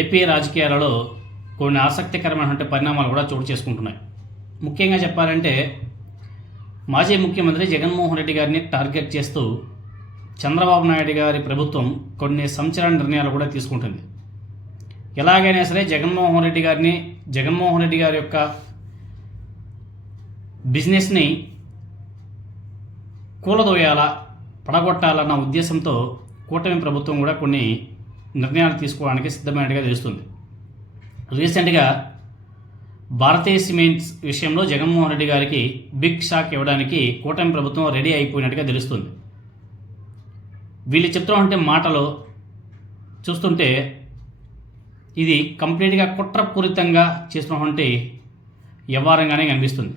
AP రాజకీయాలలో కొన్ని ఆసక్తికరమైనటువంటి పరిణామాలు కూడా చోటు చేసుకుంటున్నాయి. ముఖ్యంగా చెప్పాలంటే మాజీ ముఖ్యమంత్రి జగన్మోహన్ రెడ్డి గారిని టార్గెట్ చేస్తూ చంద్రబాబు నాయుడు గారి ప్రభుత్వం కొన్ని సంచలన నిర్ణయాలు కూడా తీసుకుంటుంది. ఎలాగైనా సరే జగన్మోహన్ రెడ్డి గారిని జగన్మోహన్ రెడ్డి గారి యొక్క బిజినెస్ని కూలదోయాలా పడగొట్టాలన్న ఉద్దేశంతో కూటమి ప్రభుత్వం కూడా కొన్ని నిర్ణయాలు తీసుకోవడానికి సిద్ధమైనట్టుగా తెలుస్తుంది. రీసెంట్గా భారతీయ సిమెంట్స్ విషయంలో జగన్మోహన్ రెడ్డి గారికి బిగ్ షాక్ ఇవ్వడానికి కూటమి ప్రభుత్వం రెడీ అయిపోయినట్టుగా తెలుస్తుంది. వీళ్ళు చెప్తూ ఉంటే మాటలు చూస్తుంటే ఇది కంప్లీట్గా కుట్రపూరితంగా చేసినటువంటి వ్యవహారంగానే కనిపిస్తుంది.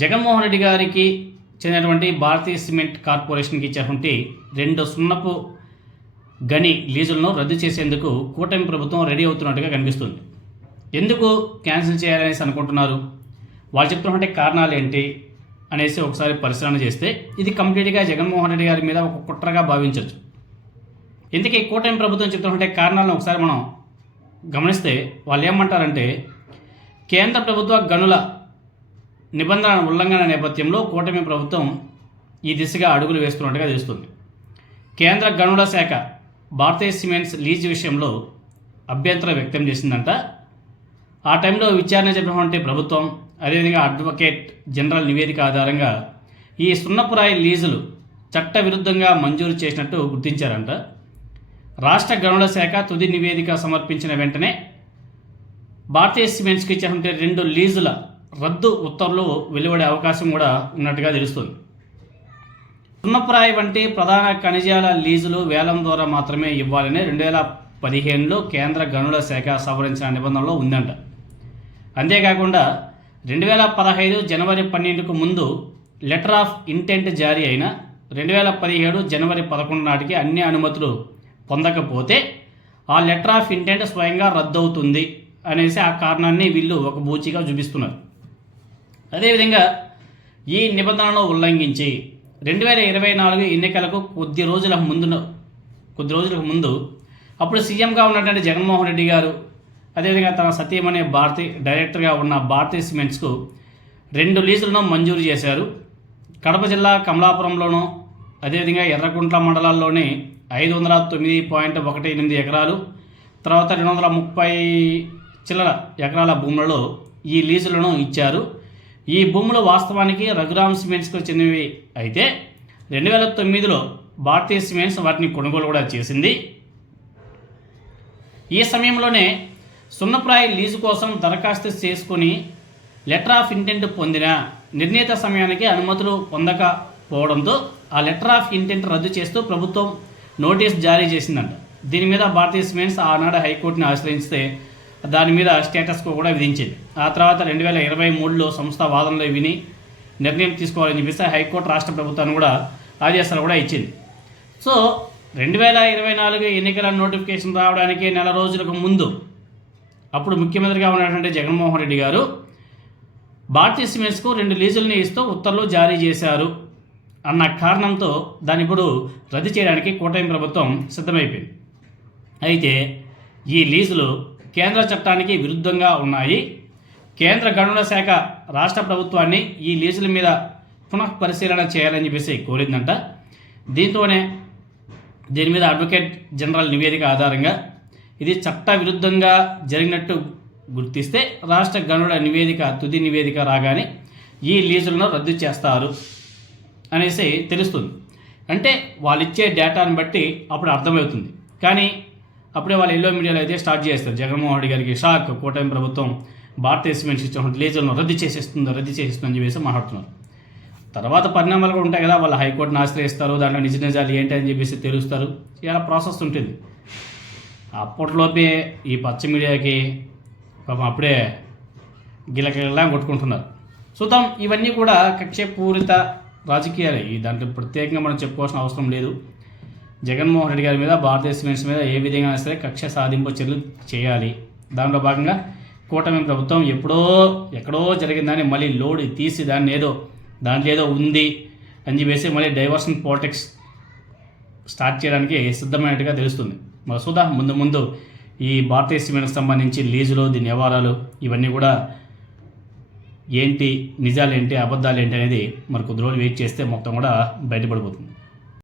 జగన్మోహన్ రెడ్డి గారికి చెందినటువంటి భారతీయ సిమెంట్ కార్పొరేషన్కి ఇచ్చేటువంటి రెండు సున్నపు గని లీజులను రద్దు చేసేందుకు కూటమి ప్రభుత్వం రెడీ అవుతున్నట్టుగా కనిపిస్తుంది. ఎందుకు క్యాన్సిల్ చేయాలనేసి అనుకుంటున్నారు? వాళ్ళు చెప్తున్నటువంటి కారణాలు ఏంటి అనేసి ఒకసారి పరిశీలన చేస్తే ఇది కంప్లీట్గా జగన్మోహన్ రెడ్డి గారి మీద ఒక కుట్రగా భావించవచ్చు ఇందుకే కూటమి ప్రభుత్వం చెప్తున్నటువంటి కారణాలను ఒకసారి మనం గమనిస్తే వాళ్ళు ఏమంటారంటే కేంద్ర ప్రభుత్వ గనుల నిబంధన ఉల్లంఘన నేపథ్యంలో కూటమి ప్రభుత్వం ఈ దిశగా అడుగులు వేస్తున్నట్టుగా తెలుస్తుంది. కేంద్ర గనుల శాఖ భారతీయ సిమెంట్స్ లీజ్ విషయంలో అభ్యంతరం వ్యక్తం చేసిందంట. ఆ టైంలో విచారణ జరిపినటువంటి ప్రభుత్వం అదేవిధంగా అడ్వకేట్ జనరల్ నివేదిక ఆధారంగా ఈ సున్నపురాయి లీజులు చట్టవిరుద్ధంగా మంజూరు చేసినట్టు గుర్తించారంట. రాష్ట్ర గనుల శాఖ తుది నివేదిక సమర్పించిన వెంటనే భారతీయ సిమెంట్స్కి ఇచ్చినటువంటి రెండు లీజుల రద్దు ఉత్తర్వులు వెలువడే అవకాశం కూడా ఉన్నట్టుగా తెలుస్తుంది. సున్నప్రాయ వంటి ప్రధాన ఖనిజాల లీజులు వేలం ద్వారా మాత్రమే ఇవ్వాలని రెండు వేల పదిహేనులో కేంద్ర గనుల శాఖ సవరించిన నిబంధనలో ఉందంట. అంతేకాకుండా రెండు వేల పదహైదు జనవరి పన్నెండుకు ముందు లెటర్ ఆఫ్ ఇంటెంట్ జారీ అయిన రెండు వేల పదిహేడు జనవరి పదకొండు నాటికి అన్ని అనుమతులు పొందకపోతే ఆ లెటర్ ఆఫ్ ఇంటెంట్ స్వయంగా రద్దవుతుంది అనేసి ఆ కారణాన్ని వీళ్ళు ఒక బూచిగా చూపిస్తున్నారు. అదేవిధంగా ఈ నిబంధనలను ఉల్లంఘించి రెండు వేల ఇరవై నాలుగు ఎన్నికలకు కొద్ది రోజుల ముందు కొద్ది రోజులకు ముందు అప్పుడు సీఎంగా ఉన్నటువంటి జగన్మోహన్ రెడ్డి గారు అదేవిధంగా తన సతీమణి భారతి డైరెక్టర్గా ఉన్న భారతీ సిమెంట్స్కు రెండు లీజులను మంజూరు చేశారు. కడప జిల్లా కమలాపురంలోనూ అదేవిధంగా ఎర్రకుంట్ల మండలాల్లోని ఐదు వందల తొమ్మిది పాయింట్ ఒకటి ఎనిమిది ఎకరాలు తర్వాత రెండు వందల ముప్పై చిల్లర ఎకరాల భూములలో ఈ లీజులను ఇచ్చారు. ఈ భూములు వాస్తవానికి రఘురామ్ సిమెంట్స్కు చెందినవి. అయితే రెండు వేల తొమ్మిదిలో భారతీయ సిమెంట్స్ వాటిని కొనుగోలు కూడా చేసింది. ఈ సమయంలోనే సున్నప్రాయ లీజు కోసం దరఖాస్తు చేసుకుని లెటర్ ఆఫ్ ఇంటెంట్ పొందిన నిర్ణీత సమయానికి అనుమతులు పొందకపోవడంతో ఆ లెటర్ ఆఫ్ ఇంటెంట్ రద్దు చేస్తూ ప్రభుత్వం నోటీస్ జారీ చేసిందంట. దీని మీద భారతీయ సిమెంట్స్ ఆనాడు హైకోర్టుని ఆశ్రయిస్తే దాని మీద స్టేటస్ కో కూడా విధించింది. ఆ తర్వాత రెండు వేల ఇరవై మూడులో సంస్థ వాదనలు విని నిర్ణయం తీసుకోవాలని చెప్పేసి హైకోర్టు రాష్ట్ర ప్రభుత్వాన్ని కూడా ఆదేశాలు కూడా ఇచ్చింది. సో రెండు వేల ఇరవై నాలుగు ఎన్నికల నోటిఫికేషన్ రావడానికి నెల రోజులకు ముందు అప్పుడు ముఖ్యమంత్రిగా ఉన్నటువంటి జగన్మోహన్ రెడ్డి గారు భారతీయ సిమెంట్స్కు రెండు లీజుల్ని ఇస్తూ ఉత్తర్వులు జారీ చేశారు అన్న కారణంతో దాన్ని ఇప్పుడు రద్దు చేయడానికి కూటమి ప్రభుత్వం సిద్ధమైపోయింది. అయితే ఈ లీజులు కేంద్ర చట్టానికి విరుద్ధంగా ఉన్నాయి. కేంద్ర గనుల శాఖ రాష్ట్ర ప్రభుత్వాన్ని ఈ లీజుల మీద పునః పరిశీలన చేయాలని చెప్పేసి కోరిందంట. దీంతోనే దీని మీద అడ్వకేట్ జనరల్ నివేదిక ఆధారంగా ఇది చట్ట విరుద్ధంగా జరిగినట్టు గుర్తిస్తే రాష్ట్ర గనుల నివేదిక తుది నివేదిక రాగానే ఈ లీజులను రద్దు చేస్తారు అనేసి తెలుస్తుంది. అంటే వాళ్ళు ఇచ్చే డేటాను బట్టి అప్పుడు అర్థమవుతుంది. కానీ అప్పుడే వాళ్ళు ఎల్లో మీడియాలో అయితే స్టార్ట్ చేస్తారు. జగన్మోహన్ రెడ్డి గారికి షాక్ కూటమి ప్రభుత్వం భారతదేశం సిమెంట్స్ లేజర్ను రద్దు చేసేస్తుందో రద్దు చేసేస్తుందో అని చెప్పేసి మాట్లాడుతున్నారు. తర్వాత పరిణామాలు కూడా ఉంటాయి కదా వాళ్ళు హైకోర్టును ఆశ్రయిస్తారు దాంట్లో నిజ నిజాలు ఏంటి అని చెప్పేసి తెలుస్తారు. ఇలా ప్రాసెస్ ఉంటుంది. అప్పట్లోపే ఈ పచ్చ మీడియాకి పాపం అప్పుడే గిలకిలా కొట్టుకుంటున్నారు. చూద్దాం ఇవన్నీ కూడా కక్షపూరిత రాజకీయాలే. ఈ దాంట్లో ప్రత్యేకంగా మనం చెప్పుకోవాల్సిన అవసరం లేదు. జగన్మోహన్ రెడ్డి గారి మీద భారతీయ సిమెంట్స్ మీద ఏ విధంగా సరే కక్ష సాధింపు చర్యలు చేయాలి. దాంట్లో భాగంగా కూటమి ప్రభుత్వం ఎప్పుడో ఎక్కడో జరిగిందని మళ్ళీ లోడ్ తీసి దాన్ని ఏదో దాంట్లో ఏదో ఉంది అని చెప్పేసి మళ్ళీ డైవర్షన్ పాలిటిక్స్ స్టార్ట్ చేయడానికి సిద్ధమైనట్టుగా తెలుస్తుంది. మరి చూద్దాం ముందు ముందు ఈ భారతీయ సిమెంట్కి సంబంధించి లీజులు దీని వ్యవహారాలు ఇవన్నీ కూడా ఏంటి నిజాలు ఏంటి అబద్ధాలు ఏంటి అనేది మరి కొద్ది రోజులు వెయిట్ చేస్తే మొత్తం కూడా బయటపడిపోతుంది.